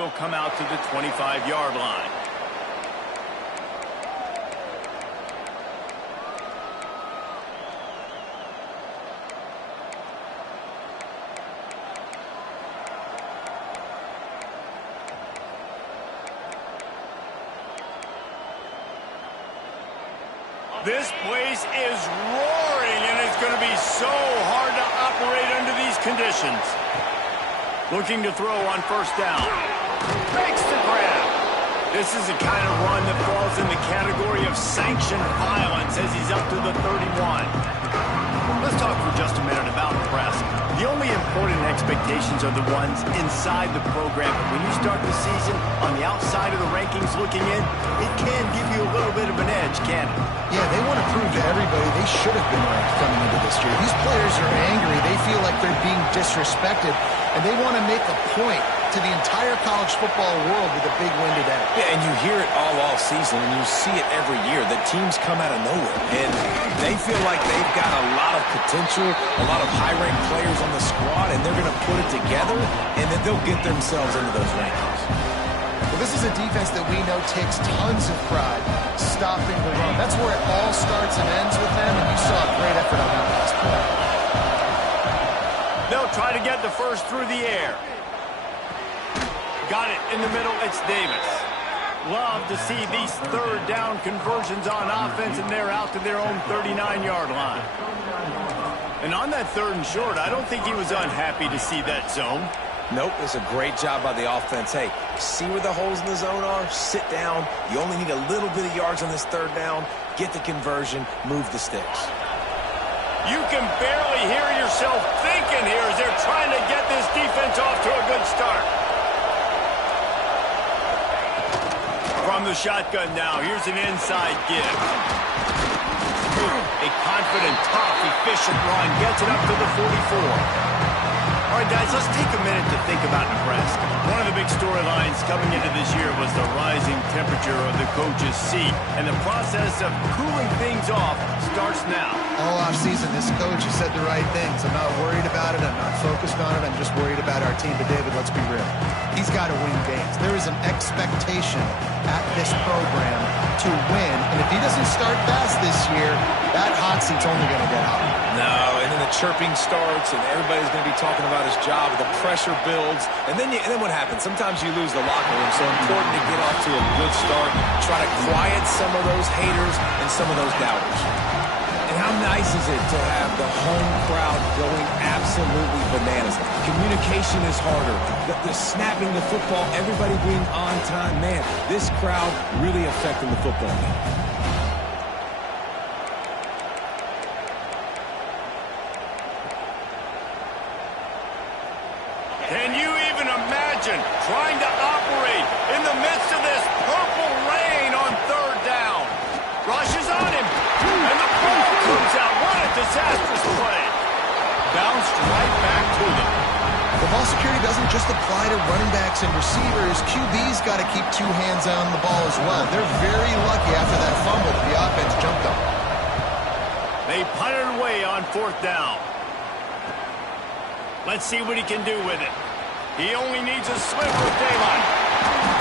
will come out to the 25-yard line. This place is roaring, and it's going to be so hard to operate under these conditions. Looking to throw on first down. Makes the grab. This is a kind of run that falls in the category of sanctioned violence as he's up to the 31. Let's talk for just a minute about Nebraska. The only important expectations are the ones inside the program. But when you start the season on the outside of the rankings looking in, it can give you a little bit of an edge, can't it? Yeah, they want to prove to everybody they should have been ranked coming into this year. These players are angry. They feel like they're being disrespected, and they want to make a point to the entire college football world with a big win today. Yeah, and you hear it all season, and you see it every year. The teams come out of nowhere, and they feel like they've got a lot of potential, a lot of high-ranked players on the squad, and they're going to put it together, and then they'll get themselves into those rankings. Well, this is a defense that we know takes tons of pride stopping the run. That's where it all starts and ends with them, and you saw a great effort on that last play. They'll try to get the first through the air. Got it in the middle. It's Davis. Love to see these third down conversions on offense, and they're out to their own 39-yard line. And on that third and short, I don't think he was unhappy to see that zone. Nope, it's a great job by the offense. Hey, see where the holes in the zone are? Sit down. You only need a little bit of yards on this third down. Get the conversion. Move the sticks. You can barely hear yourself thinking here as they're trying to get this defense off to a good start. From the shotgun now, here's an inside give. A confident, tough, efficient run gets it up to the 44. All right, guys, let's take a minute to think about Nebraska. One of the big storylines coming into this year was the rising temperature of the coach's seat, and the process of cooling things off starts now. All offseason, this coach has said the right things. I'm not worried about it. I'm not focused on it. I'm just worried about our team. But, David, let's be real. He's got to win games. There is an expectation at this program to win, and if he doesn't start fast this year, that hot seat's only going to get hot. No, and then the chirping starts, and everybody's going to be talking about his job. The pressure builds, and then what happens? Sometimes you lose the locker room, so important to get off to a good start. Try to quiet some of those haters and some of those doubters. And how nice is it to have the home crowd going absolutely bananas? Communication is harder. The snapping the football, everybody being on time. Man, this crowd really affecting the football game. Can you even imagine trying to operate in the midst of this purple rain on third down? Rushes on him, and the ball comes out. What a disastrous play. Bounced right back to them. The ball security doesn't just apply to running backs and receivers. QB's got to keep two hands on the ball as well. They're very lucky after that fumble that the offense jumped on. They punted away on fourth down. Let's see what he can do with it. He only needs a sliver of daylight.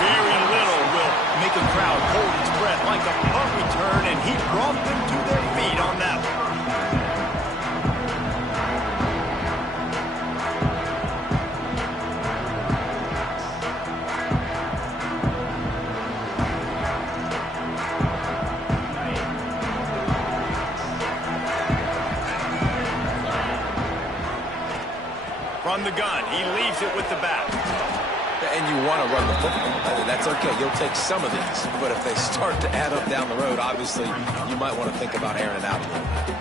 Very little will make a crowd hold its breath like a punt return, and he brought them to their feet on that one. From the gun, he leaves it with the back. And you want to run the football. That's okay. You'll take some of these. But if they start to add up down the road, obviously, you might want to think about airing it out a little bit.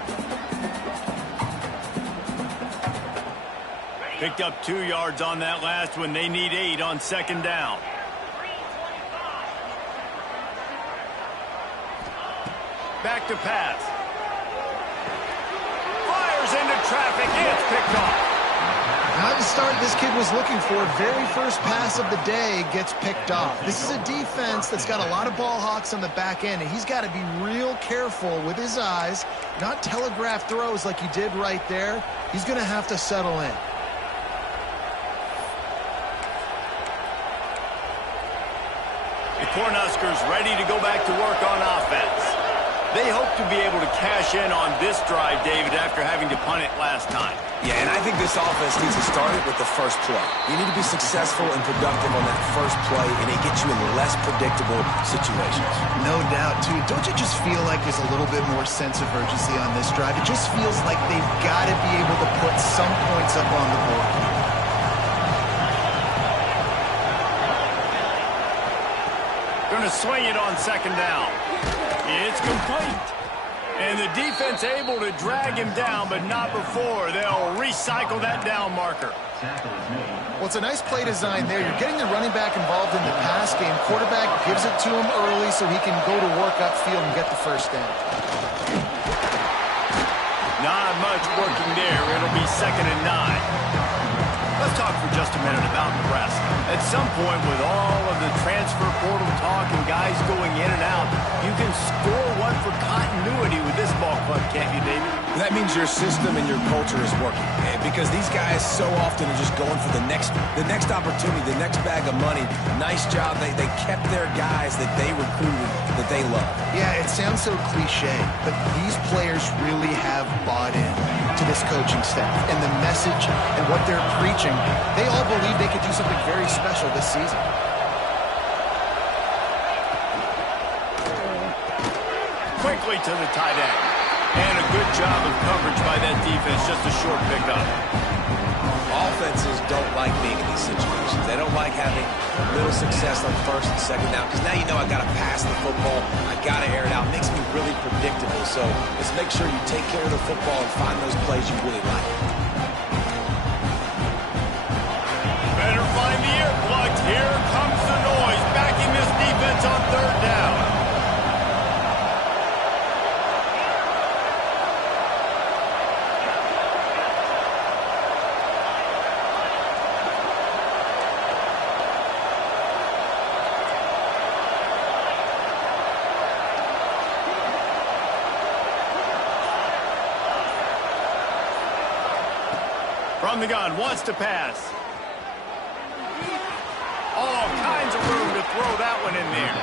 Picked up 2 yards on that last one. They need 8 on second down. Back to pass. Fires into traffic. It's picked off. Not the start this kid was looking for. Very first pass of the day gets picked off. This is a defense that's got a lot of ball hawks on the back end, and he's got to be real careful with his eyes, not telegraph throws like he did right there. He's going to have to settle in. The Cornhuskers ready to go back to work on offense. They hope to be able to cash in on this drive, David, after having to punt it last time. Yeah, and I think this offense needs to start it with the first play. You need to be successful and productive on that first play, and it gets you in less predictable situations. No doubt, too. Don't you just feel like there's a little bit more sense of urgency on this drive? It just feels like they've got to be able to put some points up on the board. Going to swing it on second down. It's complete. And the defense able to drag him down, but not before they'll recycle that down marker. Well, it's a nice play design there. You're getting the running back involved in the pass game. Quarterback gives it to him early so he can go to work upfield and get the first down. Not much working there. It'll be 2nd and 9. Let's talk for just a minute about Nebraska. At some point, with all of the transfer portal talk and guys going in and out, you can score one for continuity with this ball club, can't you, David? That means your system and your culture is working, because these guys so often are just going for the next opportunity, the next bag of money. Nice job. They kept their guys that they recruited, that they love. Yeah, it sounds so cliche, but these players really have bought in to this coaching staff and the message and what they're preaching. They all believe they could do something very special this season. Quickly to the tight end. And a good job of coverage by that defense. Just a short pickup. Offenses don't like being in these situations. They don't like having little success on first and second down, because now you know I got to pass the football. I got to air it out. It makes me really predictable. So let's make sure you take care of the football and find those plays you really like. Better find the ear plugs. Here comes the noise, backing this defense on 3rd down. From the gun, wants to pass. All kinds of room to throw that one in there.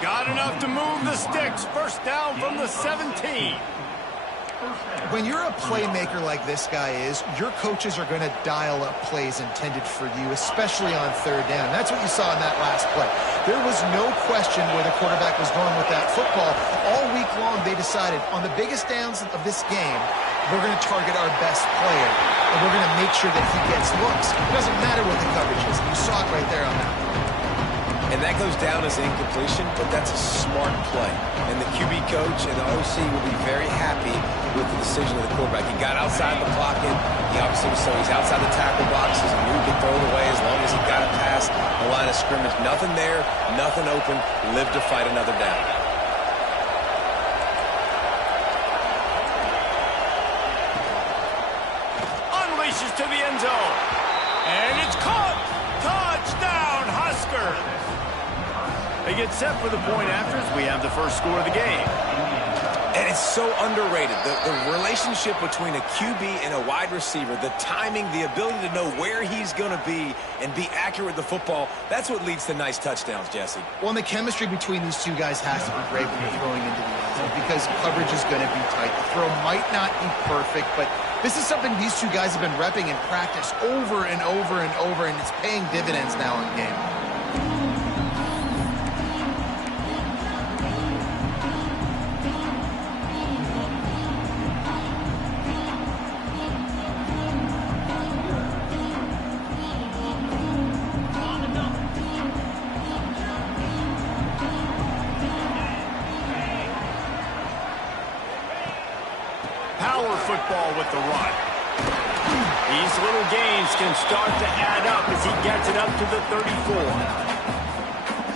Got enough to move the sticks. First down from the 17. When you're a playmaker like this guy is, your coaches are going to dial up plays intended for you, especially on 3rd down. That's what you saw in that last play. There was no question where the quarterback was going with that football. All week long, they decided on the biggest downs of this game, we're going to target our best player, and we're going to make sure that he gets looks. It doesn't matter what the coverage is. You saw it right there on that one. And that goes down as incompletion, but that's a smart play. And the QB coach and the OC will be very happy with the decision of the quarterback. He got outside the pocket. He obviously was so he's outside the tackle boxes and knew he could throw it away as long as he got it past the line of scrimmage. Nothing there, nothing open. Live to fight another down. Unleashes to the end zone. And it's caught. Touchdown, Huskers. They get set for the point after as we have the first score of the game. And it's so underrated. The relationship between a QB and a wide receiver, the timing, the ability to know where he's going to be and be accurate with the football, that's what leads to nice touchdowns, Jesse. Well, and the chemistry between these two guys has to be great when you're throwing into the end zone, because coverage is going to be tight. The throw might not be perfect, but this is something these two guys have been repping in practice over and over and over, and it's paying dividends now in game. Power football with the run. These little gains can start to add up as he gets it up to the 34.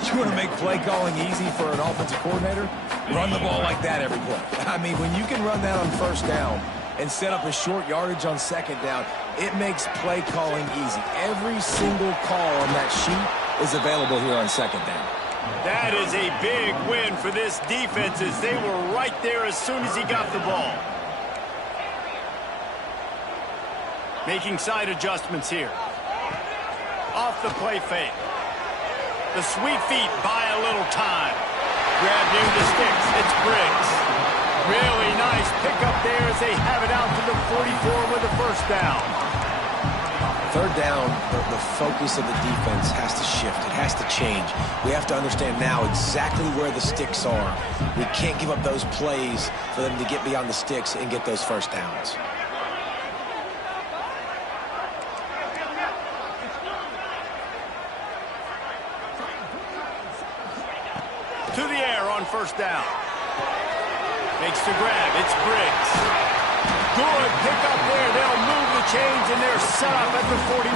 You want to make play calling easy for an offensive coordinator? Run the ball like that every play. I mean, when you can run that on 1st down and set up a short yardage on 2nd down, it makes play calling easy. Every single call on that sheet is available here on 2nd down. That is a big win for this defense as they were right there as soon as he got the ball. Making side adjustments here. Off the play fake. The sweet feet buy a little time. Grab near the sticks. It's Briggs. Really nice pickup there as they have it out to the 44 with a first down. Third down, the focus of the defense has to shift. It has to change. We have to understand now exactly where the sticks are. We can't give up those plays for them to get beyond the sticks and get those first downs. To the air on first down. Makes the grab. It's Briggs. Good pickup there. They'll move the chains, and they're set up at the 41.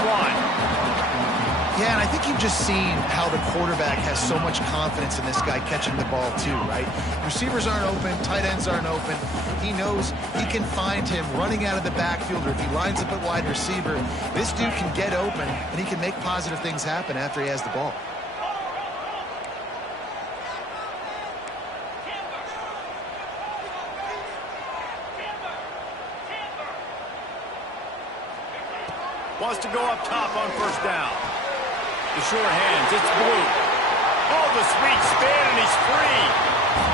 Yeah, and I think you've just seen how the quarterback has so much confidence in this guy catching the ball too, right? Receivers aren't open, tight ends aren't open. He knows he can find him running out of the backfield, or if he lines up at wide receiver, this dude can get open, and he can make positive things happen after he has the ball. Wants to go up top on first down. The sure hands, it's Blue. Oh, the sweet spin, and he's free.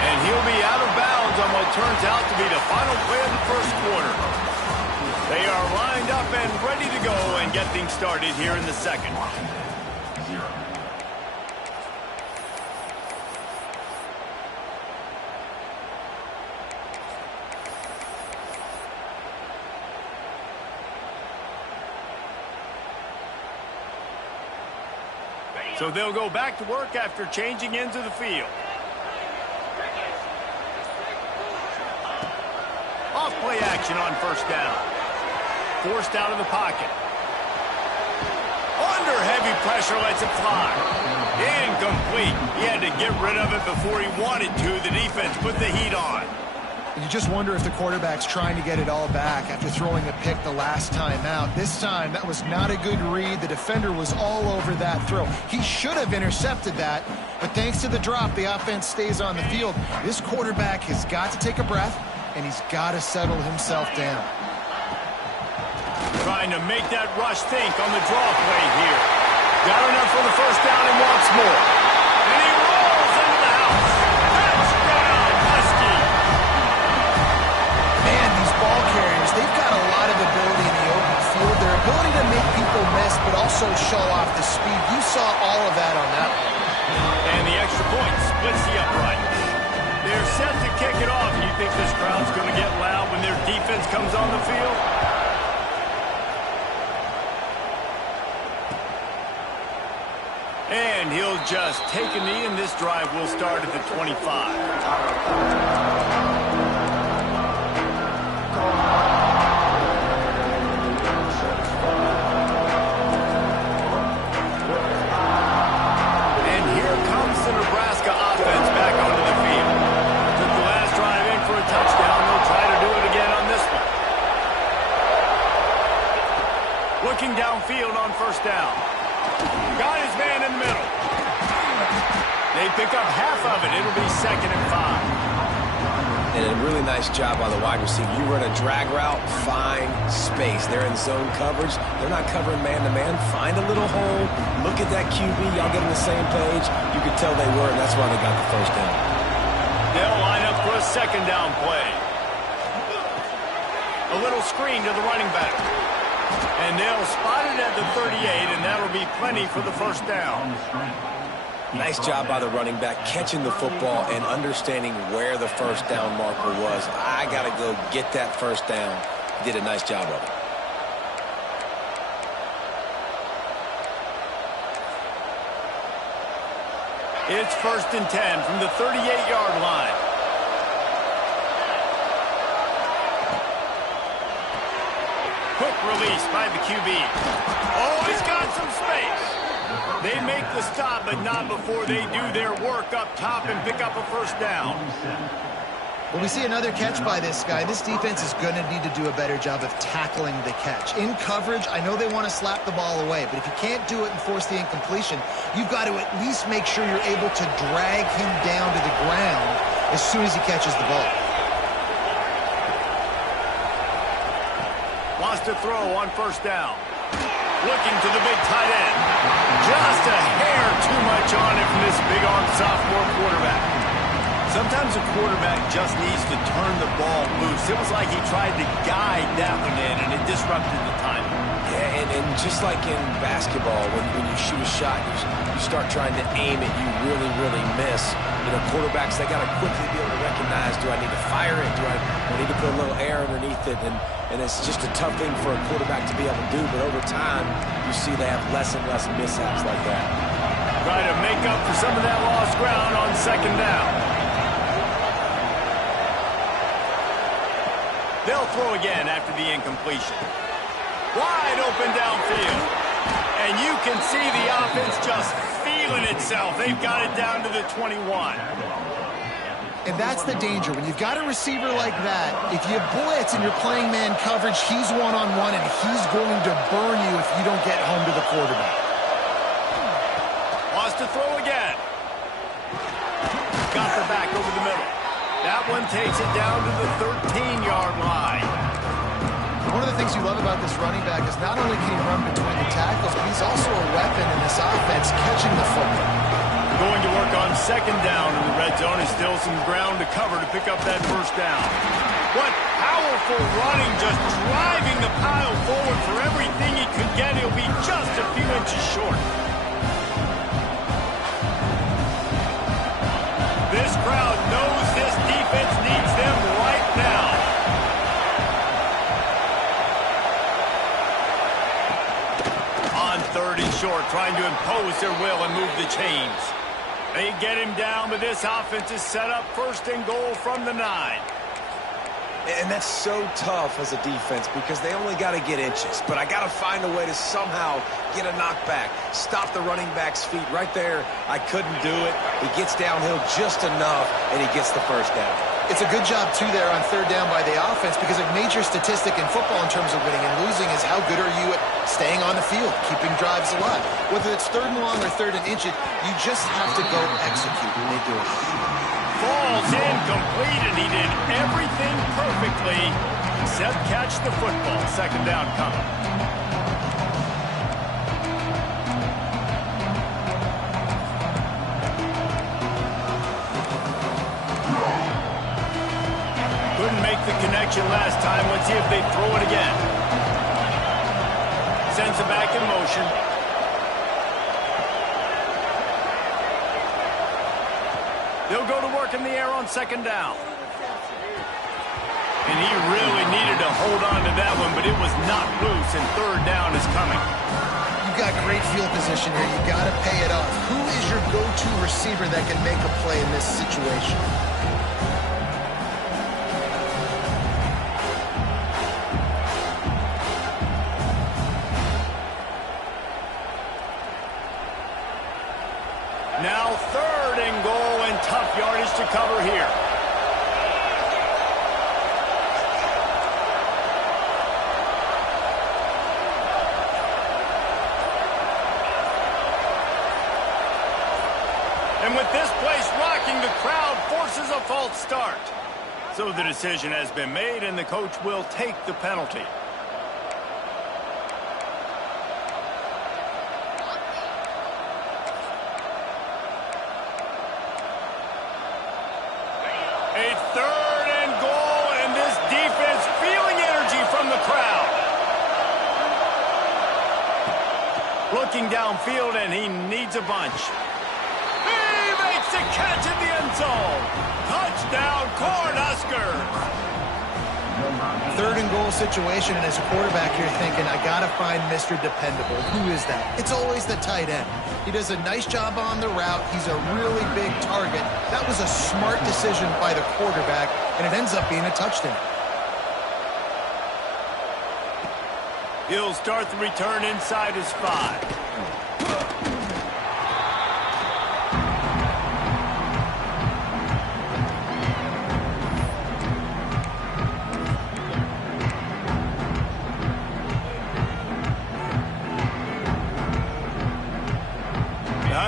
And he'll be out of bounds on what turns out to be the final play of the first quarter. They are lined up and ready to go and get things started here in the second. So they'll go back to work after changing into the field. Off play action on first down. Forced out of the pocket. Under heavy pressure, lets it fly. Incomplete. He had to get rid of it before he wanted to. The defense put the heat on. And you just wonder if the quarterback's trying to get it all back after throwing a pick the last time out. This time, that was not a good read. The defender was all over that throw. He should have intercepted that, but thanks to the drop, the offense stays on the field. This quarterback has got to take a breath, and he's got to settle himself down. Trying to make that rush think on the draw play here. Got enough for the first down and wants more. And he rolls into the house. Touchdown, Husky. Man, these ball carriers, they've got a lot of ability in the open field. Their ability to make people miss, but also show off the speed. You saw all of that on that one. And the extra point splits the upright. They're set to kick it off. You think this crowd's going to get loud when their defense comes on the field? And he'll just take a knee, and this drive will start at the 25. And here comes the Nebraska offense back onto the field. Took the last drive in for a touchdown. They'll try to do it again on this one. Looking downfield on first down. Got his man in the middle. They pick up half of it. It'll be 2nd and 5. And a really nice job by the wide receiver. You run a drag route, find space. They're in zone coverage. They're not covering man-to-man. Find a little hole. Look at that QB. Y'all get on the same page. You could tell they were, and that's why they got the first down. They'll line up for a 2nd down play. A little screen to the running back. And they'll spot it at the 38, and that'll be plenty for the first down. Nice job by the running back, catching the football and understanding where the first down marker was. I got to go get that first down. He did a nice job of it. It's 1st and 10 from the 38-yard line. Quick release by the QB. Oh, he's got some space. They make the stop, but not before they do their work up top and pick up a first down. Well, we see another catch by this guy. This defense is going to need to do a better job of tackling the catch. In coverage, I know they want to slap the ball away, but if you can't do it and force the incompletion, you've got to at least make sure you're able to drag him down to the ground as soon as he catches the ball. Wants to throw on first down. Looking to the big tight end. Just a hair too much on it from this big-armed sophomore quarterback. Sometimes a quarterback just needs to turn the ball loose. It was like he tried to guide that one in, and it disrupted the timing. Yeah, and just like in basketball, when you shoot a shot, you start trying to aim it, you really, really miss. You know, quarterbacks, they got to quickly be able to recognize, do I need to fire it? Do I need to put a little air underneath it? And it's just a tough thing for a quarterback to be able to do, but over time, you see they have less and less mishaps like that. Try to make up for some of that lost ground on second down. They'll throw again after the incompletion. Wide open downfield. And you can see the offense just feeling itself. They've got it down to the 21. And that's the danger. When you've got a receiver like that, if you blitz and you're playing man coverage, he's one-on-one, and he's going to burn you if you don't get home to the quarterback. Wants to throw again. Got the back over the middle. That one takes it down to the 13-yard line. One of the things you love about this running back is not only can he run between the tackles, but he's also a weapon in this offense catching the football. Going to work on second down in the red zone. Is still some ground to cover to pick up that first down. What powerful running, just driving the pile forward for everything he could get. He'll be just a few inches short. This crowd knows this defense needs them right now. On third and short, trying to impose their will and move the chains. They get him down, but this offense is set up first and goal from the 9. And that's so tough as a defense because they only got to get inches. But I got to find a way to somehow get a knockback, stop the running back's feet right there. I couldn't do it. He gets downhill just enough, and he gets the first down. It's a good job, too, there on third down by the offense because a major statistic in football in terms of winning and losing is how good are you at staying on the field, keeping drives alive. Whether it's third and long or third and inches, you just have to go execute, and they do it. Falls incomplete, and he did everything perfectly except catch the football. Second down coming. Couldn't make the connection last time. Let's see if they throw it again. Sends it back in motion. They'll go to work in the air on second down. And he really needed to hold on to that one, but it was not loose, and third down is coming. You've got great field position here. You got to pay it off. Who is your go-to receiver that can make a play in this situation? Now third and goal, and tough yardage to cover here. And with this place rocking, the crowd forces a false start. So the decision has been made, and the coach will take the penalty. A third and goal, and this defense feeling energy from the crowd. Looking downfield, and he needs a bunch. He makes a catch in the end zone. Touchdown, Cornhuskers. Third and goal situation, and as a quarterback, you're thinking, I got to find Mr. Dependable. Who is that? It's always the tight end. He does a nice job on the route. He's a really big target. That was a smart decision by the quarterback, and it ends up being a touchdown. He'll start the return inside his 5.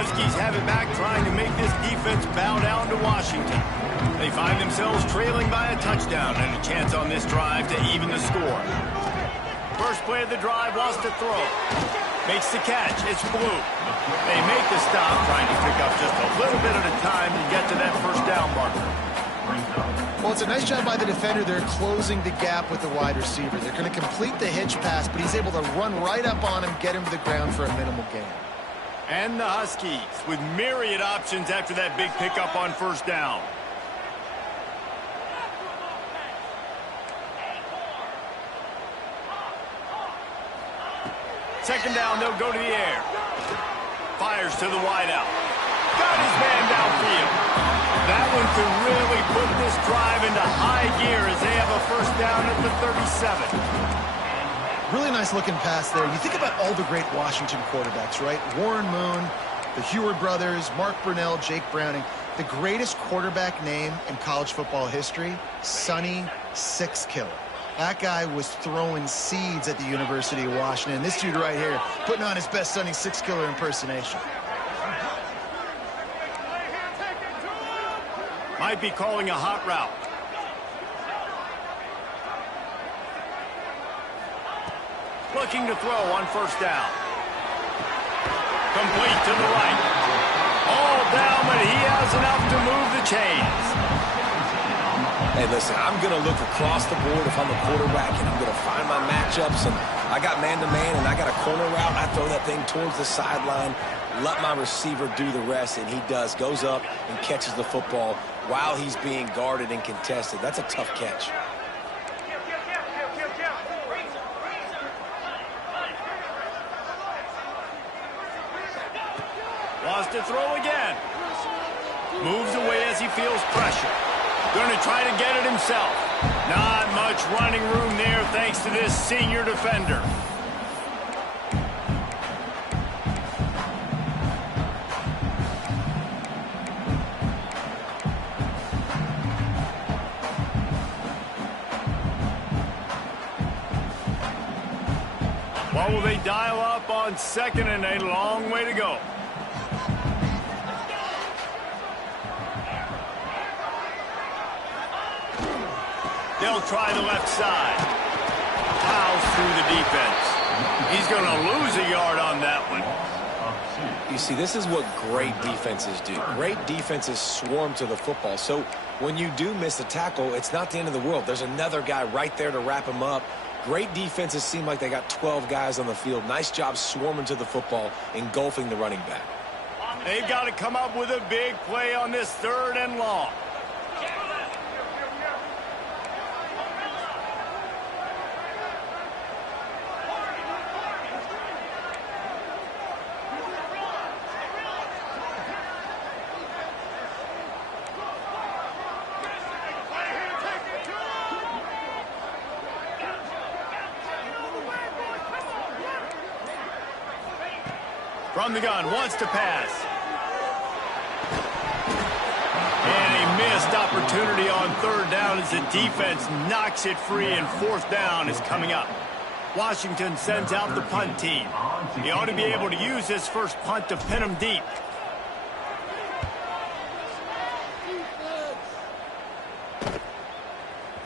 Huskies have it back, trying to make this defense bow down to Washington. They find themselves trailing by a touchdown and a chance on this drive to even the score. First play of the drive, lost to throw. Makes the catch. It's Blue. They make the stop, trying to pick up just a little bit at a time to get to that first down marker. Well, it's a nice job by the defender. They're closing the gap with the wide receiver. They're going to complete the hitch pass, but he's able to run right up on him, get him to the ground for a minimal gain. And the Huskies with myriad options after that big pickup on first down. Second down, they'll go to the air. Fires to the wideout. Got his man downfield. That one could really put this drive into high gear as they have a first down at the 37. Really nice looking pass there. You think about all the great Washington quarterbacks, right? Warren Moon, the Heward brothers, Mark Brunell, Jake Browning. The greatest quarterback name in college football history, Sonny Six Killer. That guy was throwing seeds at the University of Washington. This dude right here, putting on his best Sonny Six Killer impersonation. Might be calling a hot route. Looking to throw on first down. Complete to the right. All down, but he has enough to move the chains. Hey, listen, I'm going to look across the board if I'm a quarterback, and I'm going to find my matchups. And I got man-to-man, and I got a corner route. I throw that thing towards the sideline, let my receiver do the rest, and he does. Goes up and catches the football while he's being guarded and contested. That's a tough catch. Lost to throw again. Moves away as he feels pressure. Going to try to get it himself. Not much running room there thanks to this senior defender. What will they dial up on second and a long way to go? They'll try the left side. Fouls through the defense. He's going to lose a yard on that one. You see, this is what great defenses do. Great defenses swarm to the football. So when you do miss a tackle, it's not the end of the world. There's another guy right there to wrap him up. Great defenses seem like they got 12 guys on the field. Nice job swarming to the football, engulfing the running back. They've got to come up with a big play on this third and long. From the gun, wants to pass. And a missed opportunity on third down as the defense knocks it free, and fourth down is coming up. Washington sends out the punt team. He ought to be able to use his first punt to pin him deep.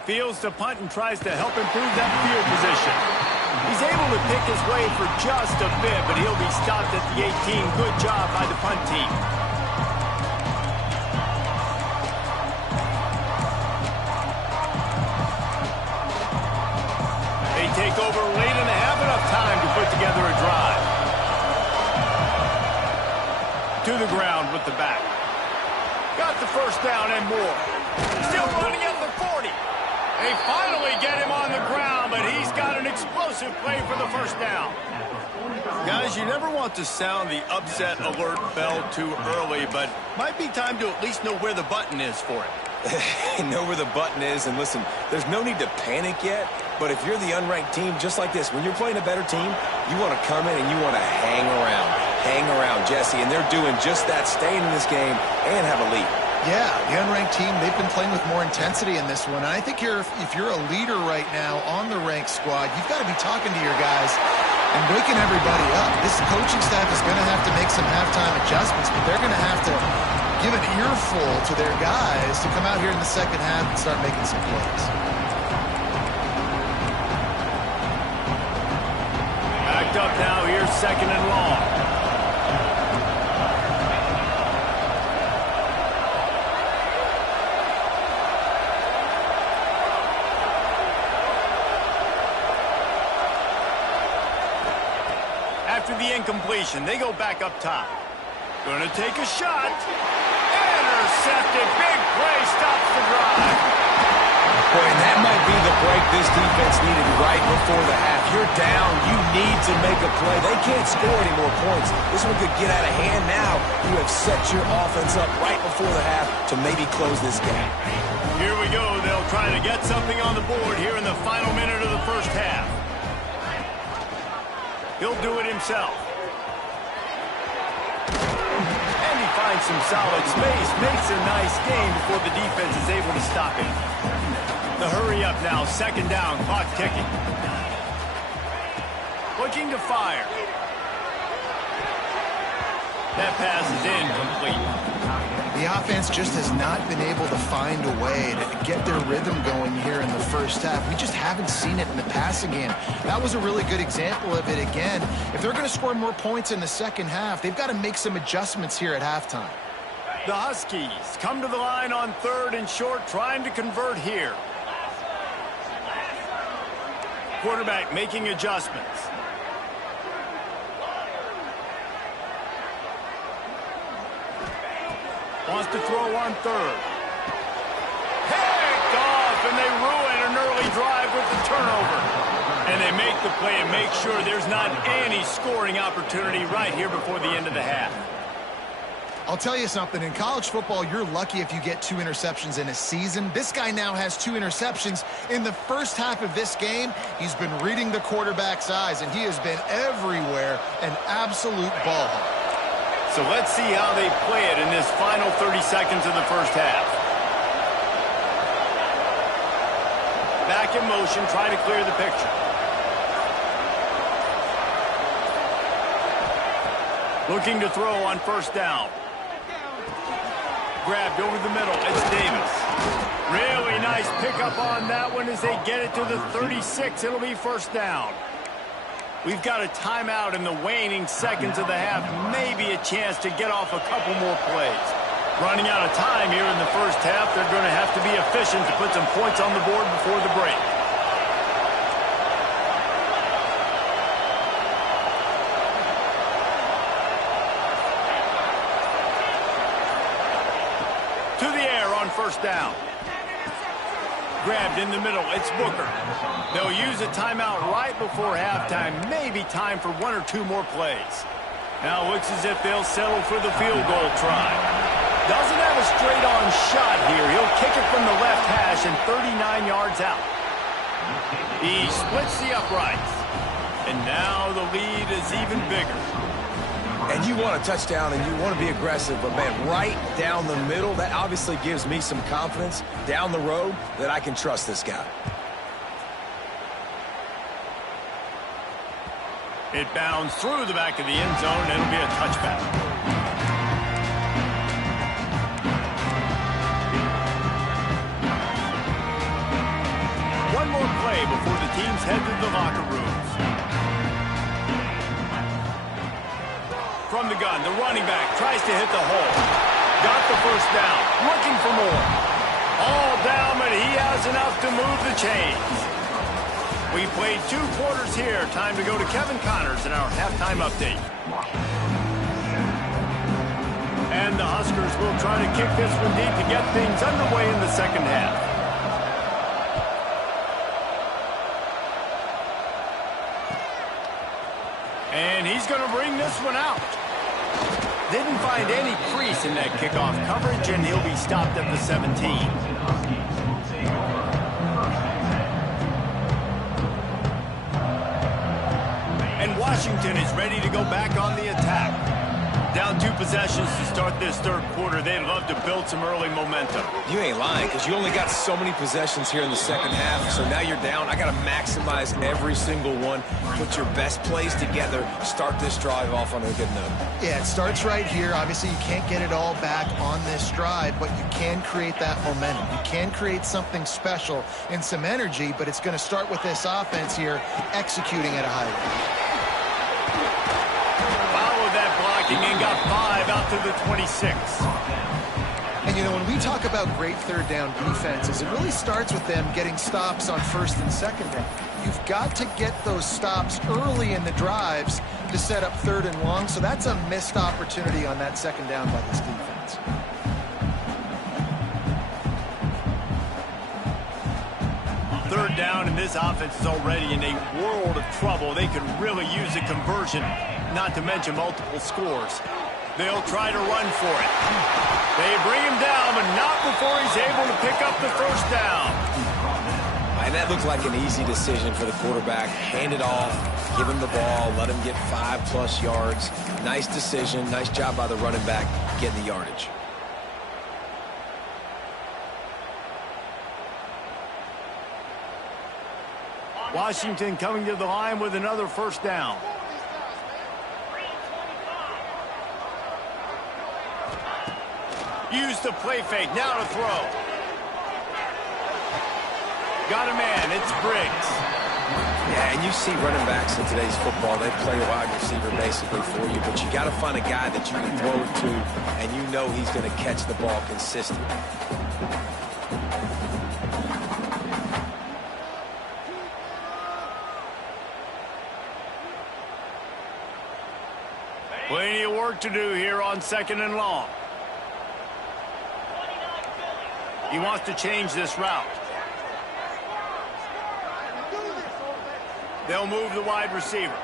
Fields the punt and tries to help improve that field position. He's able to pick his way for just a bit, but he'll be stopped at the 18. Good job by the punt team. They take over late and have enough time to put together a drive. To the ground with the back. Got the first down and more. Still running at the 40. They finally get him on the ground, but he's got an explosive play for the first down. Guys, you never want to sound the upset alert bell too early, but might be time to at least know where the button is for it. Know where the button is, and listen, there's no need to panic yet, but if you're the unranked team, just like this, when you're playing a better team, you want to come in and you want to hang around, Jesse, and they're doing just that, staying in this game and have a lead. Yeah, the unranked team, they've been playing with more intensity in this one. And I think if you're a leader right now on the ranked squad, you've got to be talking to your guys and waking everybody up. This coaching staff is going to have to make some halftime adjustments, but they're going to have to give an earful to their guys to come out here in the second half and start making some plays. 2nd and long. After the incompletion, they go back up top. Gonna take a shot. Intercepted. Big play stops the drive. Boy, and that might be the break this defense needed right before the half. You're down. You need to make a play. They can't score any more points. This one could get out of hand now. You have set your offense up right before the half to maybe close this game. Here we go. They'll try to get something on the board here in the final minute of the first half. He'll do it himself. And he finds some solid space. Makes a nice gain before the defense is able to stop him. The hurry up now. 2nd down. Clock ticking. Looking to fire. That pass is incomplete. The offense just has not been able to find a way to get their rhythm going here in the first half. We just haven't seen it in the passing game. That was a really good example of it again. If they're going to score more points in the second half, they've got to make some adjustments here at halftime. The Huskies come to the line on 3rd and short, trying to convert here. Quarterback making adjustments. Wants to throw on 3rd. Picked off, and they ruin an early drive with the turnover. And they make the play and make sure there's not any scoring opportunity right here before the end of the half. I'll tell you something. In college football, you're lucky if you get 2 interceptions in a season. This guy now has 2 interceptions. In the first half of this game, he's been reading the quarterback's eyes, and he has been everywhere, an absolute ball hawk. So let's see how they play it in this final 30 seconds of the first half. Back in motion, trying to clear the picture. Looking to throw on 1st down. Grabbed over the middle. It's Davis. Really nice pickup on that one as they get it to the 36. It'll be 1st down. We've got a timeout in the waning seconds of the half. Maybe a chance to get off a couple more plays. Running out of time here in the first half. They're going to have to be efficient to put some points on the board before the break. To the air on 1st down. Grabbed in the middle. It's Booker. They'll use a timeout right before halftime. Maybe time for 1 or 2 more plays. Now looks as if they'll settle for the field goal try. Doesn't have a straight-on shot here. He'll kick it from the left hash and 39 yards out. He splits the uprights. And now the lead is even bigger. And you want a touchdown and you want to be aggressive, but man, right down the middle, that obviously gives me some confidence down the road that I can trust this guy. It bounds through the back of the end zone. It'll be a touchback. One more play before the teams head to the locker rooms. From the gun, the running back tries to hit the hole. Got the 1st down. Looking for more. All down, but he has enough to move the chains. We played 2 quarters here. Time to go to Kevin Connors in our halftime update. And the Huskers will try to kick this one deep to get things underway in the second half. And he's going to bring this one out. Didn't find any crease in that kickoff coverage, and he'll be stopped at the 17. And Washington is ready to go back on the attack. Down 2 possessions to start this 3rd quarter. They'd love to build some early momentum. You ain't lying, because you only got so many possessions here in the second half, so now you're down. I got to maximize every single one. Put your best plays together. Start this drive off on a good note. Yeah, it starts right here. Obviously, you can't get it all back on this drive, but you can create that momentum. You can create something special and some energy, but it's going to start with this offense here executing at a high rate. to the 26. And, you know, when we talk about great third down defenses, it really starts with them getting stops on first and second down. You've got to get those stops early in the drives to set up third and long, so that's a missed opportunity on that second down by this defense. Third down, and this offense is already in a world of trouble. They could really use a conversion, not to mention multiple scores. They'll try to run for it. They bring him down, but not before he's able to pick up the first down. And that looked like an easy decision for the quarterback. Hand it off, give him the ball, let him get 5+ yards. Nice decision. Nice job by the running back getting the yardage. Washington coming to the line with another first down. Use the play fake. Now to throw. Got a man. It's Briggs. Yeah, and you see running backs in today's football, they play a wide receiver basically for you, but you got to find a guy that you can throw it to, and you know he's going to catch the ball consistently. Plenty of work to do here on second and long. He wants to change this route. They'll move the wide receiver.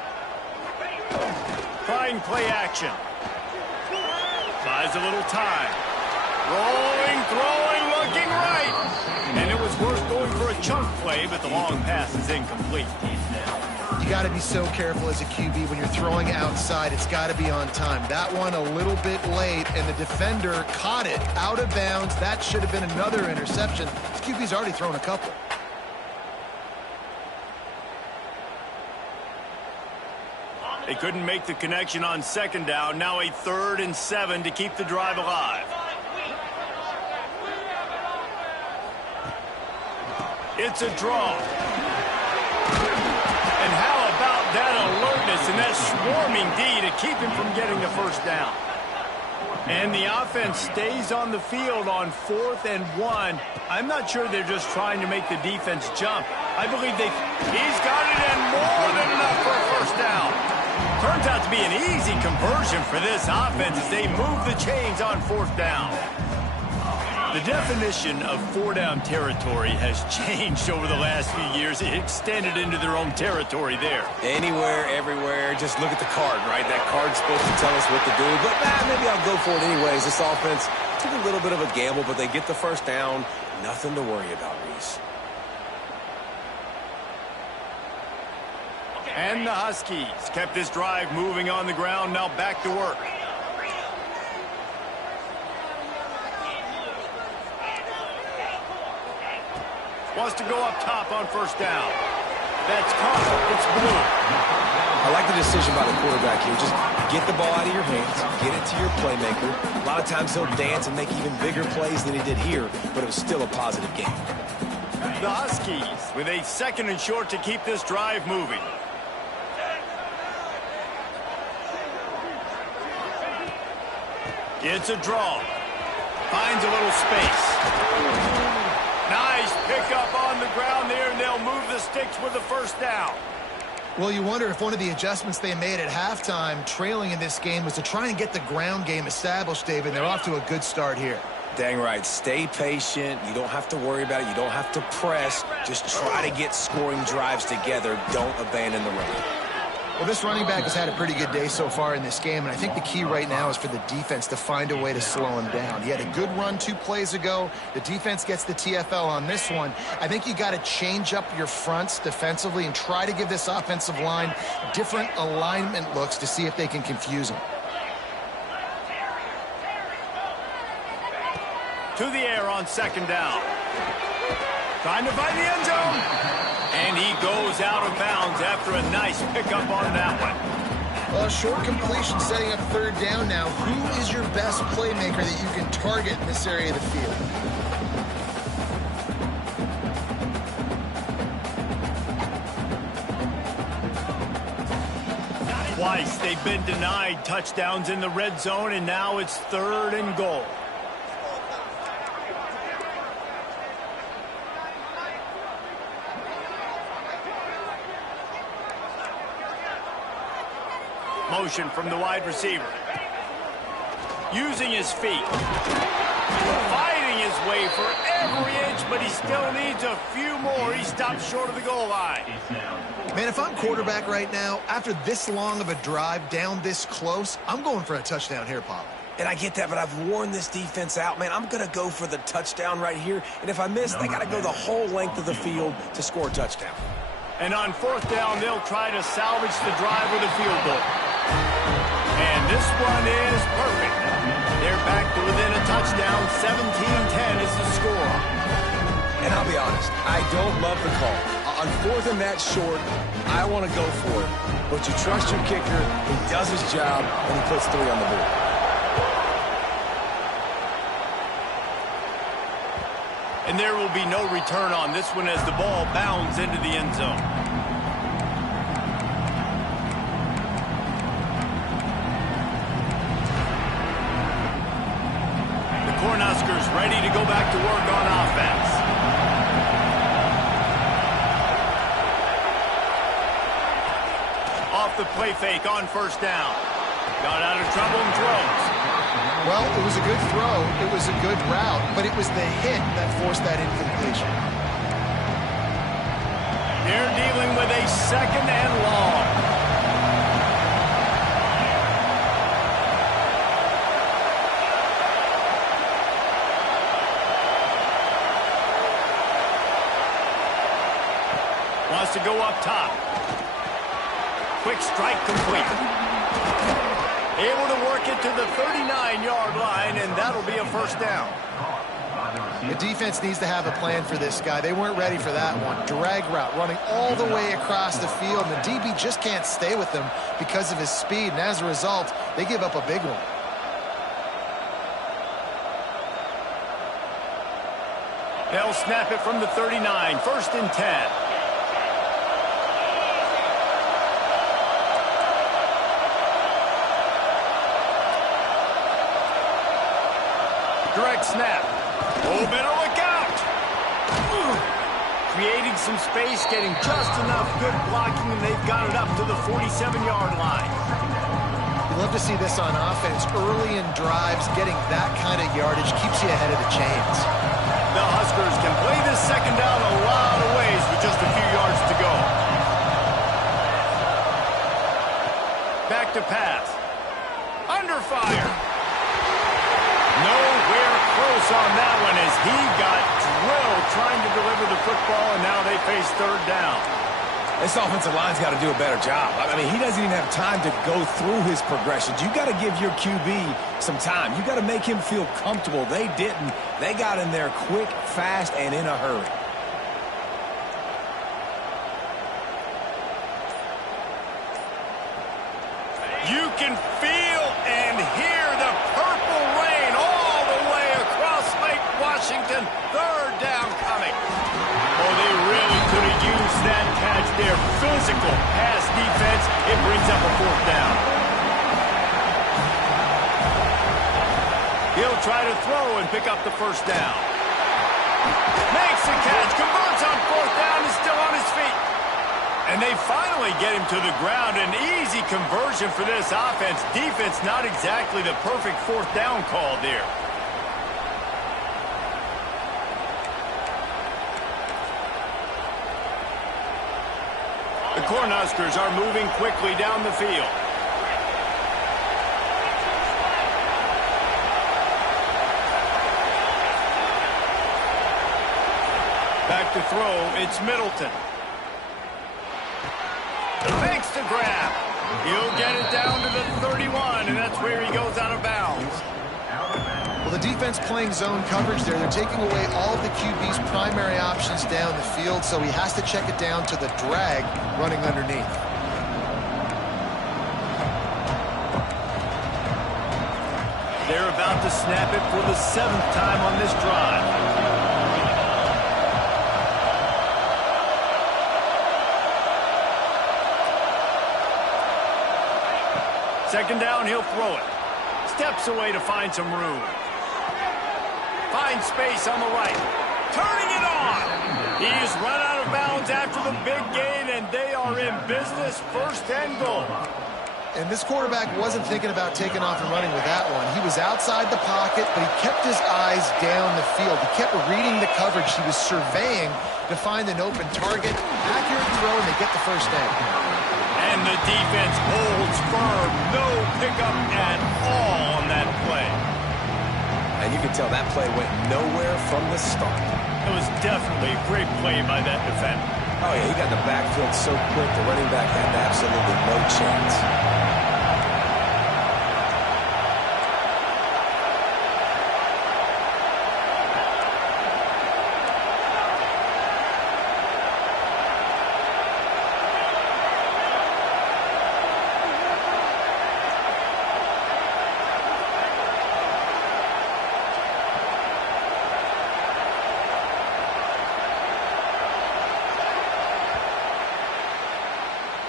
Trying play action. Buys a little time. Rolling, throwing, looking right. And it was worth going for a chunk play, but the long pass is incomplete. You got to be so careful as a QB when you're throwing outside. It's got to be on time. That one a little bit late, and the defender caught it out of bounds. That should have been another interception. This QB's already thrown a couple. They couldn't make the connection on second down. Now a 3rd and 7 to keep the drive alive. It's a draw. And how about that alertness and that swarming D to keep him from getting the first down? And the offense stays on the field on 4th and 1. I'm not sure they're just trying to make the defense jump. I believe he's got it and more than enough for a first down. Turns out to be an easy conversion for this offense as they move the chains on 4th down. The definition of 4-down territory has changed over the last few years. It extended into their own territory there. Anywhere, everywhere, just look at the card, right? That card's supposed to tell us what to do, but maybe I'll go for it anyways. This offense took a little bit of a gamble, but they get the first down. Nothing to worry about, Reese. And the Huskies kept this drive moving on the ground, now back to work. Wants to go up top on first down. That's caught. It's blue. I like the decision by the quarterback here. Just get the ball out of your hands, get it to your playmaker. A lot of times he'll dance and make even bigger plays than he did here, but it was still a positive game. The Huskies with a 2nd and short to keep this drive moving. It's a draw. Finds a little space. Nice pickup on the ground there, and they'll move the sticks with the first down. Well, you wonder if one of the adjustments they made at halftime, trailing in this game, was to try and get the ground game established, David. They're off to a good start here. Dang right. Stay patient. You don't have to worry about it. You don't have to press. Just try to get scoring drives together. Don't abandon the run. Well, this running back has had a pretty good day so far in this game, and I think the key right now is for the defense to find a way to slow him down. He had a good run 2 plays ago. The defense gets the TFL on this one. I think you got to change up your fronts defensively and try to give this offensive line different alignment looks to see if they can confuse him. To the air on second down. Trying to find the end zone. And he goes out of bounds after a nice pickup on that one. Well, a short completion setting up 3rd down now. Who is your best playmaker that you can target in this area of the field? Twice they've been denied touchdowns in the red zone, and now it's 3rd and goal. Motion from the wide receiver. Using his feet. Fighting his way for every inch, but he still needs a few more. He stopped short of the goal line. Man, if I'm quarterback right now, after this long of a drive down this close, I'm going for a touchdown here, Paul. And I get that, but I've worn this defense out, man. I'm going to go for the touchdown right here. And if I miss, they got to go the whole length of the field to score a touchdown. And on 4th down, they'll try to salvage the drive with a field goal. And this one is perfect. They're back to within a touchdown. 17-10 is the score. And I'll be honest, I don't love the call. On 4th and that short, I want to go for it. But you trust your kicker, he does his job, and he puts 3 on the board. And there will be no return on this one as the ball bounds into the end zone. The Cornhuskers ready to go back to work on offense. Off the play fake on 1st down. Got out of trouble and throws. Well, it was a good throw. It was a good route, but it was the hit that forced that incompletion. They're dealing with a 2nd and long. Wants to go up top. Quick strike complete. Able to work it to the 39-yard line, and that'll be a 1st down. The defense needs to have a plan for this guy. They weren't ready for that one. Drag route, running all the way across the field, and the DB just can't stay with him because of his speed, and as a result, they give up a big one. They'll snap it from the 39, 1st and 10. Direct snap. Oh, better look out. Creating some space, getting just enough good blocking, and they've got it up to the 47-yard line. You love to see this on offense. Early in drives, getting that kind of yardage keeps you ahead of the chains. The Huskers can play this 2nd down a lot of ways with just a few yards to go. Back to pass. Under fire. Nowhere close on that one as he got drilled trying to deliver the football, and now they face 3rd down. This offensive line's got to do a better job. I mean, he doesn't even have time to go through his progressions. You got to give your QB some time. You got to make him feel comfortable. They didn't. They got in there quick, fast, and in a hurry. You can feel and hear the purple rain all the way across Lake Washington. 3rd down coming. Oh, they really could have used that catch there. Physical pass defense. It brings up a 4th down. He'll try to throw and pick up the 1st down. Makes the catch. Converts on 4th down. Is still on his feet. And they finally get him to the ground. An easy conversion for this offense. Defense not exactly the perfect 4th down call there. The Cornhuskers are moving quickly down the field. Back to throw, it's Middleton. Makes the grab. He'll get it down to the 31, and that's where he goes out of bounds. Well, the defense playing zone coverage there. They're taking away all of the QB's primary options down the field, so he has to check it down to the drag running underneath. They're about to snap it for the 7th time on this drive. Second down, he'll throw it. Steps away to find some room. Finds space on the right. Turning it on. He's run out of bounds after the big gain, and they are in business. First and goal. And this quarterback wasn't thinking about taking off and running with that one. He was outside the pocket, but he kept his eyes down the field. He kept reading the coverage. He was surveying to find an open target. Accurate throw, and they get the first down. And the defense holds firm. No pickup at all on that play. And you can tell that play went nowhere from the start. It was definitely a great play by that defender. Oh, yeah, he got the backfield so quick, the running back had absolutely no chance.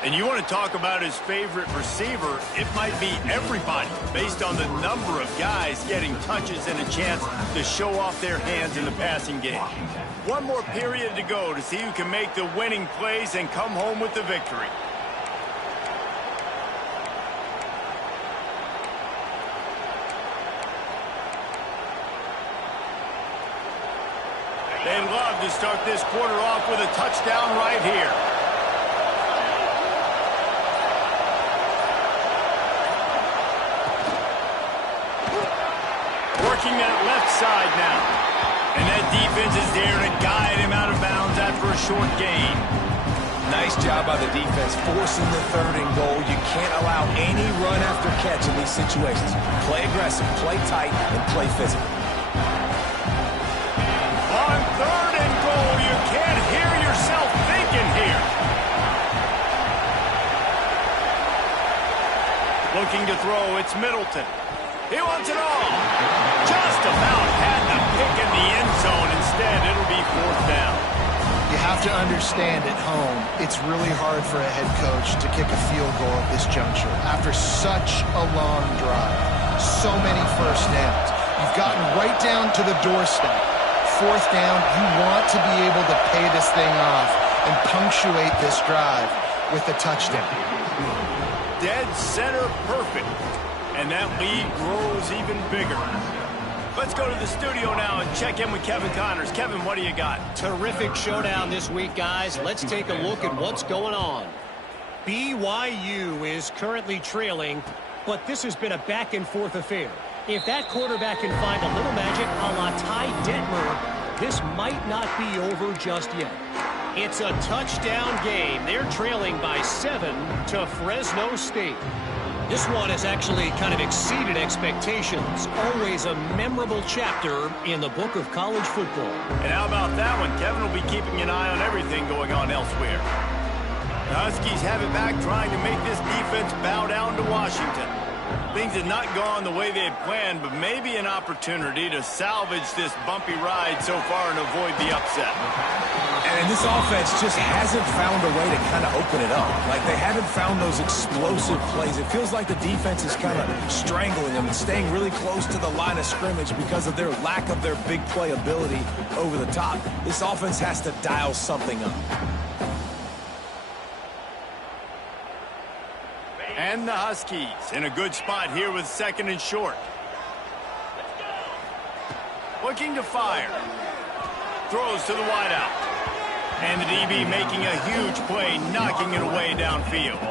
And you want to talk about his favorite receiver, it might be everybody based on the number of guys getting touches and a chance to show off their hands in the passing game. One more period to go to see who can make the winning plays and come home with the victory. They'd love to start this quarter off with a touchdown right here. Working that left side now. And that defense is there to guide him out of bounds after a short gain. Nice job by the defense forcing the third and goal. You can't allow any run after catch in these situations. Play aggressive, play tight, and play physical. On third and goal, you can't hear yourself thinking here. Looking to throw, it's Middleton. He wants it all. Just about had the pick in the end zone. Instead, it'll be fourth down. You have to understand at home, it's really hard for a head coach to kick a field goal at this juncture. After such a long drive, so many first downs, you've gotten right down to the doorstep. Fourth down, you want to be able to pay this thing off and punctuate this drive with a touchdown. Dead center perfect. And that lead grows even bigger. Let's go to the studio now and check in with Kevin Connors. Kevin, what do you got? Terrific showdown this week, guys. Let's take a look at what's going on. BYU is currently trailing, but this has been a back-and-forth affair. If that quarterback can find a little magic a la Ty Detmer, this might not be over just yet. It's a touchdown game. They're trailing by 7 to Fresno State. This one has actually kind of exceeded expectations. Always a memorable chapter in the book of college football. And how about that one? Kevin will be keeping an eye on everything going on elsewhere. The Huskies have it back, trying to make this defense bow down to Washington. Things have not gone the way they had planned, but maybe an opportunity to salvage this bumpy ride so far and avoid the upset. And this offense just hasn't found a way to kind of open it up. Like, they haven't found those explosive plays. It feels like the defense is kind of strangling them and staying really close to the line of scrimmage because of their lack of their big play ability over the top. This offense has to dial something up. And the Huskies in a good spot here with second and short. Looking to fire. Throws to the wideout. And the DB making a huge play, knocking it away downfield.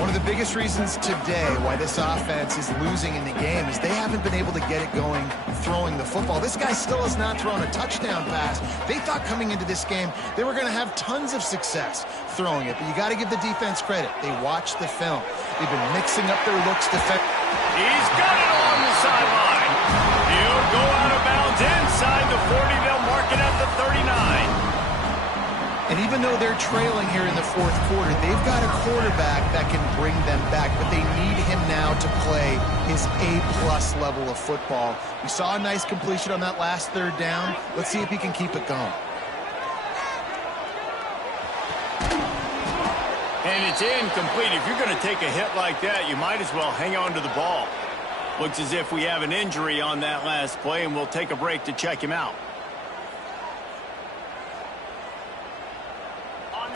One of the biggest reasons today why this offense is losing in the game is they haven't been able to get it going throwing the football. This guy still has not thrown a touchdown pass. They thought coming into this game they were going to have tons of success throwing it, but you got to give the defense credit. They watched the film. They've been mixing up their looks defensively. He's got it on the sideline. He'll go out of bounds inside the 40. They'll mark it at the 39. And even though they're trailing here in the fourth quarter, they've got a quarterback that can bring them back, but they need him now to play his A-plus level of football. We saw a nice completion on that last third down. Let's see if he can keep it going. And it's incomplete. If you're going to take a hit like that, you might as well hang on to the ball. Looks as if we have an injury on that last play, and we'll take a break to check him out.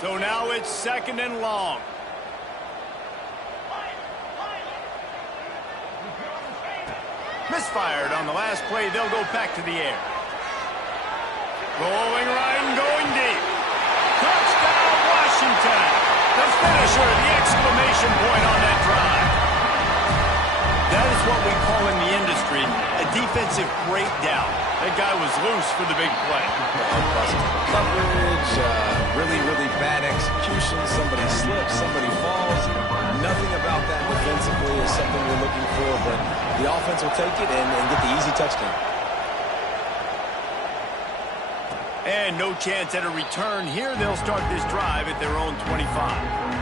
So now it's 2nd and long. Misfired on the last play. They'll go back to the air. Rolling right and going deep. Touchdown, Washington. The finisher, the exclamation point on that drive. That is what we call in the industry a defensive breakdown. That guy was loose for the big play. Coverage, really, really bad execution. Somebody slips, somebody falls. Nothing about that defensively is something we're looking for, but the offense will take it and get the easy touchdown. And no chance at a return here. They'll start this drive at their own 25.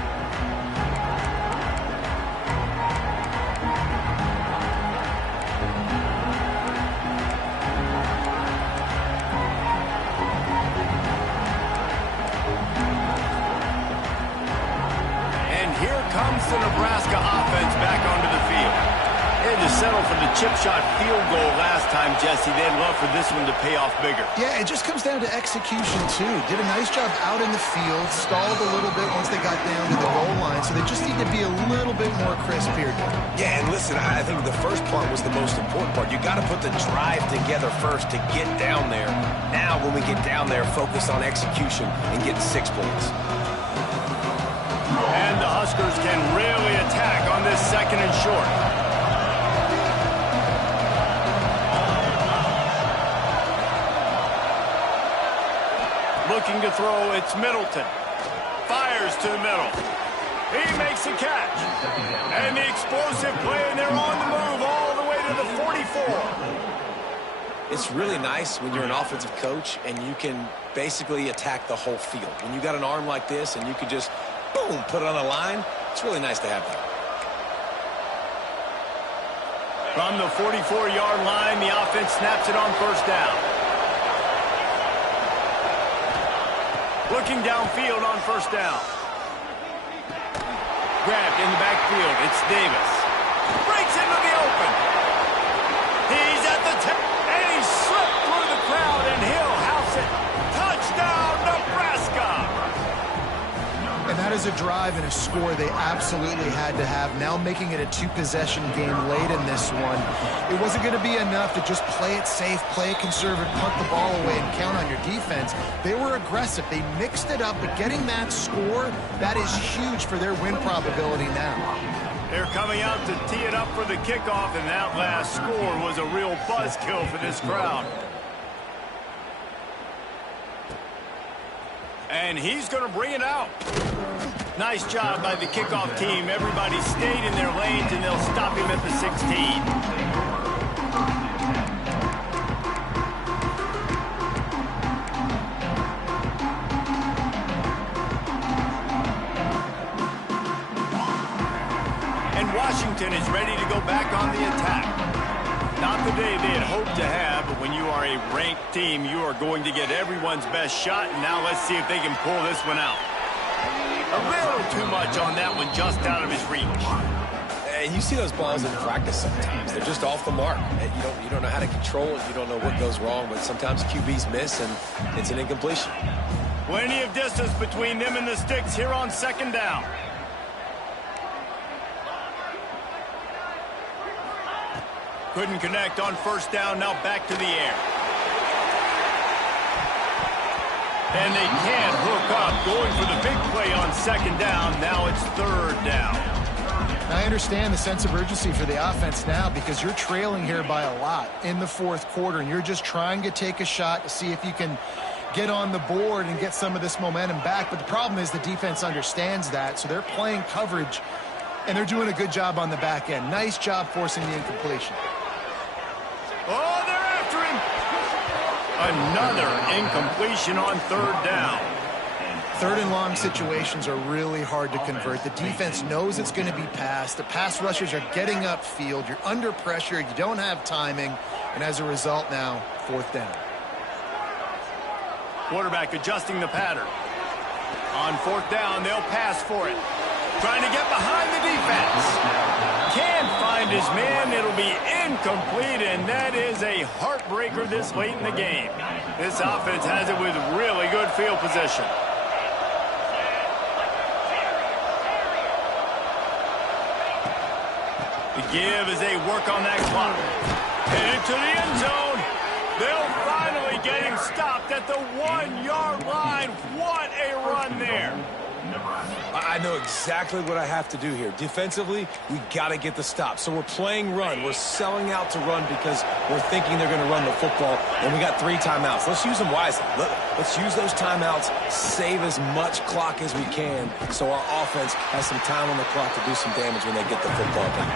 Comes the Nebraska offense back onto the field. They had to settle for the chip shot field goal last time, Jesse. They'd love for this one to pay off bigger. Yeah, it just comes down to execution, too. Did a nice job out in the field, stalled a little bit once they got down to the goal line, so they just need to be a little bit more crisp here. Yeah, and listen, I think the first part was the most important part. You got to put the drive together first to get down there. Now, when we get down there, focus on execution and get 6 points. And the Huskers can really attack on this 2nd and short. Looking to throw, it's Middleton. Fires to the middle. He makes a catch. And the explosive play, and they're on the move all the way to the 44. It's really nice when you're an offensive coach and you can basically attack the whole field. When you got an arm like this and you can just boom, put it on the line. It's really nice to have that. From the 44-yard line, the offense snaps it on 1st down. Looking downfield on 1st down. Grabbed in the backfield. It's Davis. Breaks into the open. He's at the 10. And he slipped through the crowd, and he'll house it. Touchdown, Nebraska. And that is a drive and a score they absolutely had to have. Now making it a 2-possession game late in this one. It wasn't going to be enough to just play it safe, play it conservative, punt the ball away, and count on your defense. They were aggressive. They mixed it up, but getting that score, that is huge for their win probability now. They're coming out to tee it up for the kickoff, and that last score was a real buzzkill for this crowd. And he's going to bring it out. Nice job by the kickoff team. Everybody stayed in their lanes, and they'll stop him at the 16. And Washington is ready to go back on the attack. Not the day they had hoped to have, but when you are a ranked team, you are going to get everyone's best shot. And now let's see if they can pull this one out. A little too much on that one, just out of his reach. And you see those balls in practice sometimes. They're just off the mark. You don't know how to control it. You don't know what goes wrong, but sometimes QBs miss, and it's an incompletion. Plenty of distance between them and the sticks here on 2nd down. Couldn't connect on 1st down, now back to the air. And they can't hook up, going for the big play on 2nd down. Now it's 3rd down. I understand the sense of urgency for the offense now because you're trailing here by a lot in the 4th quarter, and you're just trying to take a shot to see if you can get on the board and get some of this momentum back. But the problem is the defense understands that, so they're playing coverage, and they're doing a good job on the back end. Nice job forcing the incompletion. Oh, they're after him. Another incompletion on 3rd down. 3rd and long situations are really hard to convert. The defense knows it's going to be passed. The pass rushers are getting upfield. You're under pressure. You don't have timing. And as a result now, 4th down. Quarterback adjusting the pattern. On 4th down, they'll pass for it. Trying to get behind the defense. Can't find his man. It'll be incomplete, and that is a heartbreaker this late in the game. This offense has it with really good field position. The give as they work on that clock. Headed to the end zone. They'll finally get him stopped at the 1-yard line. What a run there. I know exactly what I have to do here. Defensively, we got to get the stop. So we're playing run. We're selling out to run because we're thinking they're going to run the football, and we got 3 timeouts. Let's use them wisely. Let's use those timeouts, save as much clock as we can so our offense has some time on the clock to do some damage when they get the football back.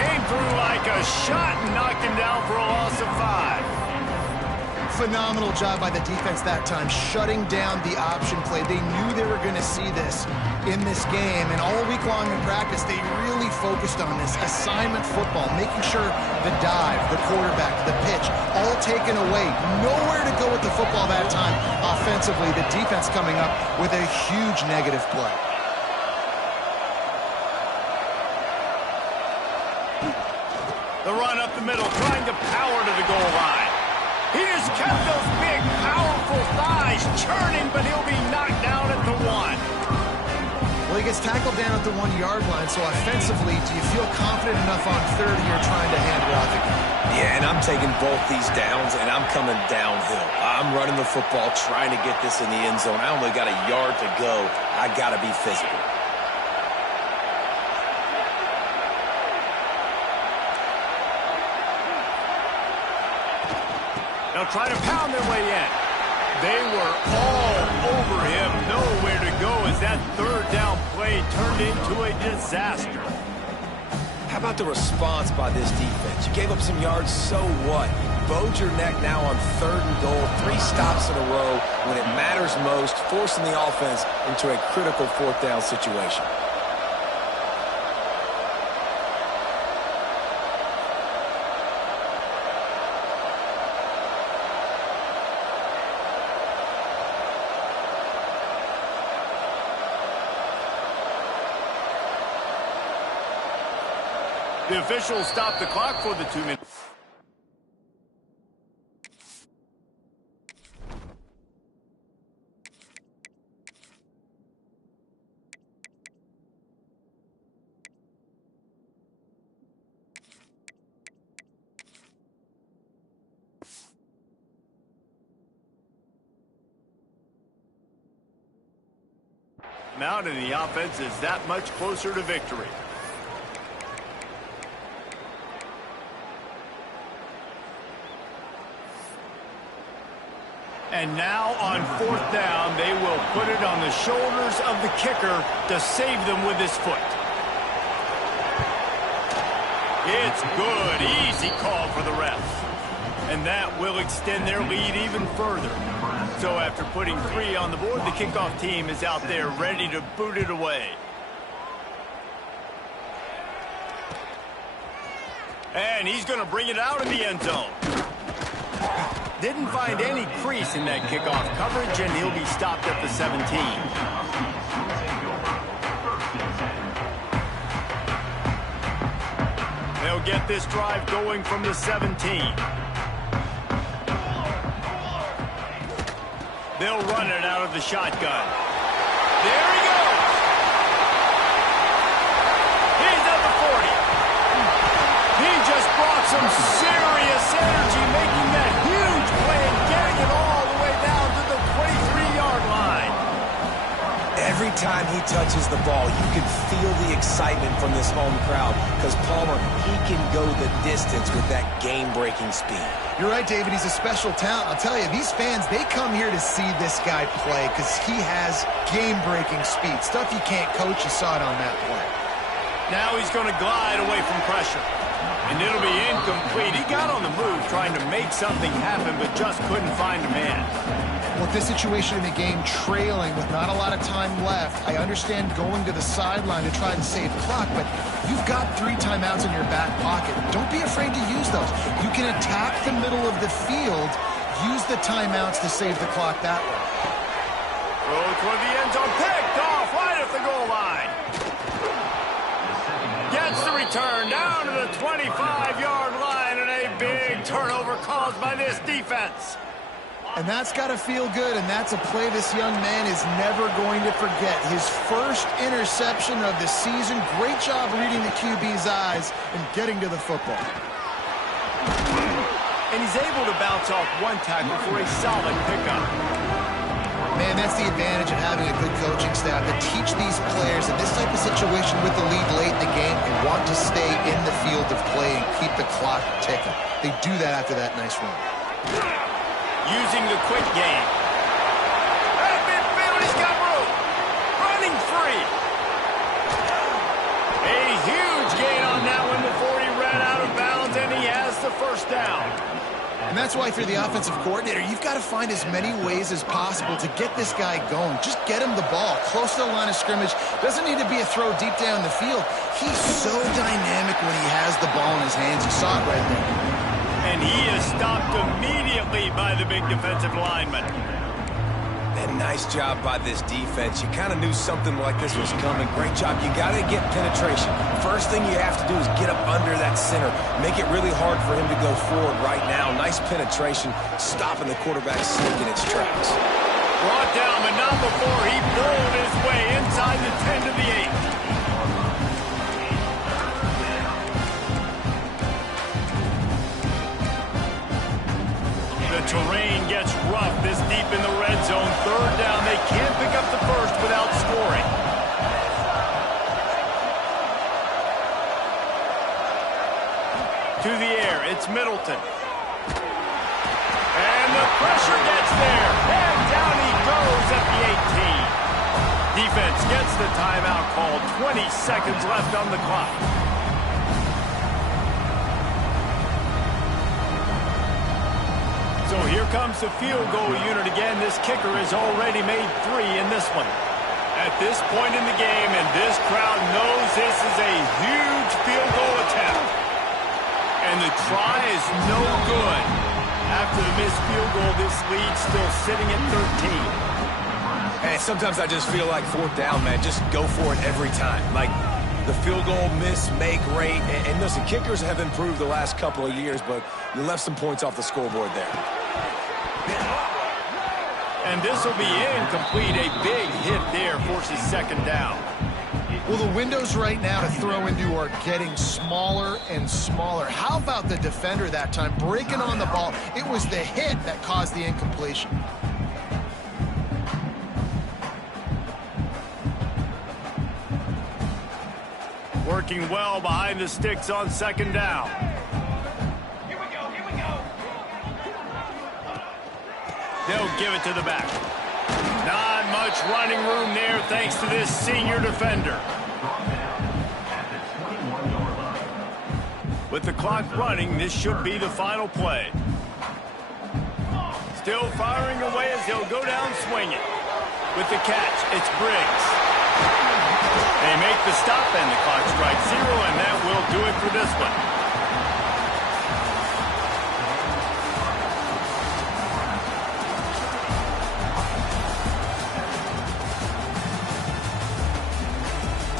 Came through like a shot and knocked him down for a loss of 5. Phenomenal job by the defense that time, shutting down the option play. They knew they were going to see this in this game, and all week long in practice, they really focused on this assignment football, making sure the dive, the quarterback, the pitch, all taken away. Nowhere to go with the football that time offensively. The defense coming up with a huge negative play. The run up the middle, trying to power to the goal line. He just kept those big, powerful thighs churning, but he'll be knocked down at the 1. Well, he gets tackled down at the 1-yard line, so offensively, do you feel confident enough on 3rd here trying to hand it off again? Yeah, and I'm taking both these downs, and I'm coming downhill. I'm running the football, trying to get this in the end zone. I only got a yard to go. I got to be physical. They'll try to pound their way in. They were all over him. Nowhere to go as that 3rd down play turned into a disaster. How about the response by this defense? You gave up some yards, so what? Bowed your neck now on 3rd and goal. 3 stops in a row when it matters most, forcing the offense into a critical 4th down situation. The officials stopped the clock for the 2 minutes. Now, and the offense is that much closer to victory. And now on 4th down, they will put it on the shoulders of the kicker to save them with his foot. It's good. Easy call for the refs. And that will extend their lead even further. So after putting 3 on the board, the kickoff team is out there ready to boot it away. And he's going to bring it out in the end zone. Didn't find any crease in that kickoff coverage, and he'll be stopped at the 17. They'll get this drive going from the 17. They'll run it out of the shotgun. There he goes. He's at the 40. He just brought some serious energy, making that huge play and getting it all the way down to the 23-yard line. Every time he touches the ball, you can feel the excitement from this home crowd because Palmer, he can go the distance with that game-breaking speed. You're right, David. He's a special talent. I'll tell you, these fans, they come here to see this guy play because he has game-breaking speed. Stuff you can't coach. You saw it on that play. Now he's going to glide away from pressure. And it'll be incomplete. He got on the move trying to make something happen, but just couldn't find a man. With this situation in the game, trailing with not a lot of time left, I understand going to the sideline to try and save clock, but you've got 3 timeouts in your back pocket. Don't be afraid to use those. You can attack the middle of the field, use the timeouts to save the clock that way. Throw toward the end zone, picked off right at the goal line. return down to the 25-yard line, and a big turnover caused by this defense. And that's got to feel good, and that's a play this young man is never going to forget. His first interception of the season. Great job reading the QB's eyes and getting to the football. And he's able to bounce off one tackle for a solid pickup. Man, that's the advantage of having a good coaching staff to teach these players in this type of situation with the lead late in the game and want to stay in the field of play and keep the clock ticking. They do that after that nice run. Using the quick game. At midfield, he's got room. Running free. A huge gain on that one before he ran out of bounds, and he has the first down. And that's why for the offensive coordinator, you've got to find as many ways as possible to get this guy going. Just get him the ball close to the line of scrimmage. Doesn't need to be a throw deep down the field. He's so dynamic when he has the ball in his hands. You saw it right there. And he is stopped immediately by the big defensive lineman. And nice job by this defense. You kind of knew something like this was coming. Great job. You got to get penetration. First thing you have to do is get up under that center. Make it really hard for him to go forward right now. Nice penetration, stopping the quarterback sneak in its tracks. Brought down, but not before he burrowed his way inside the 10 to the 8. The terrain gets rough this deep in the red zone. Third down, they can't pick up the first without scoring. To the air, it's Middleton. And the pressure gets there. And down he goes at the 18. Defense gets the timeout called. 20 seconds left on the clock. So here comes the field goal unit again. This kicker has already made 3 in this one. At this point in the game, and this crowd knows this is a huge field goal attempt. And the try is no good. After the missed field goal, this lead's still sitting at 13. And sometimes I just feel like fourth down, man. Just go for it every time. Like the field goal miss, make rate. And listen, kickers have improved the last couple of years, but you left some points off the scoreboard there. And this will be incomplete. A big hit there forces second down. Well, the windows right now to throw into are getting smaller and smaller. How about the defender that time breaking on the ball? It was the hit that caused the incompletion. Working well behind the sticks on second down. They'll give it to the back. Not much running room there thanks to this senior defender. With the clock running, this should be the final play. Still firing away as he'll go down swinging. With the catch, it's Briggs. They make the stop and the clock strikes 0, and that will do it for this one.